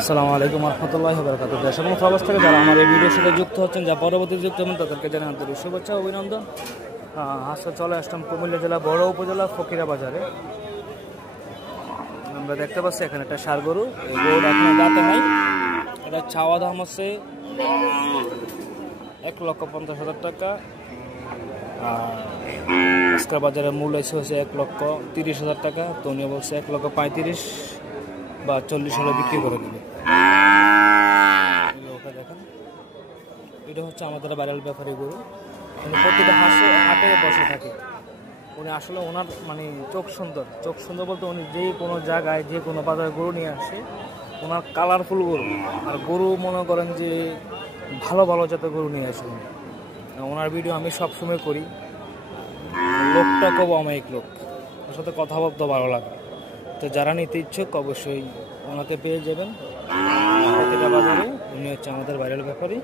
আসসালামু আলাইকুম রহমতুল্লাহি ওয়া বারাকাতুহু। দেশ এবং প্রবাস থেকে যারা আমার এই ভিডিওর সাথে যুক্ত হচ্ছেন, যা পরবর্তী যুক্ত হবেন, তাদেরকে জানাই আন্তরিক শুভেচ্ছা অভিনন্দন। আজকে চলে আসলাম কুমিল্লা জেলা বড় উপজেলা ফকিরা বাজারে। আমরা দেখতে পাচ্ছি এখানে একটা ষাঁড় গরু। এই গরুটা এখনো দাঁতে নাই। এটা চাওয়া দাম হচ্ছে 1,50,000 টাকা। আজকের বাজারের মূল্য হচ্ছে 1,30,000 টাকা। তো উনি বলছে 1,35,000 বা 40 হলে বিক্রি করে দেবে। দেখেন, এটা হচ্ছে আমাদের ভাইরাল ব্যাপারী গরু। উনি প্রতিটা হাটে বসে থাকে। উনি আসলে ওনার মানে চোখ সুন্দর বলতে উনি যে কোনো জায়গায় যে কোনো বাজারে গরু নিয়ে আসে, ওনার কালারফুল গরু। আর গরু মনে করেন যে ভালো জাতের গরু নিয়ে আসে উনি। ওনার ভিডিও আমি সবসময় করি। লোকটা খুব অমায়িক লোক, ওর সাথে কথা বলতে ভালো লাগে। তো যারা নিতে ইচ্ছুক অবশ্যই ওনাকে পেয়ে যাবেন ফকিরা বাজারে। উনি হচ্ছে আমাদের ভাইরাল ব্যাপারী।